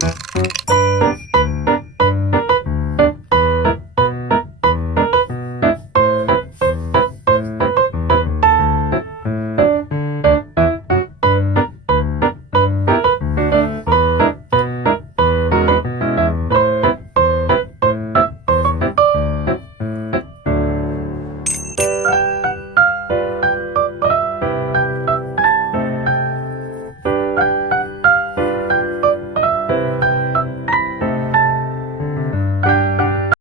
Thank you.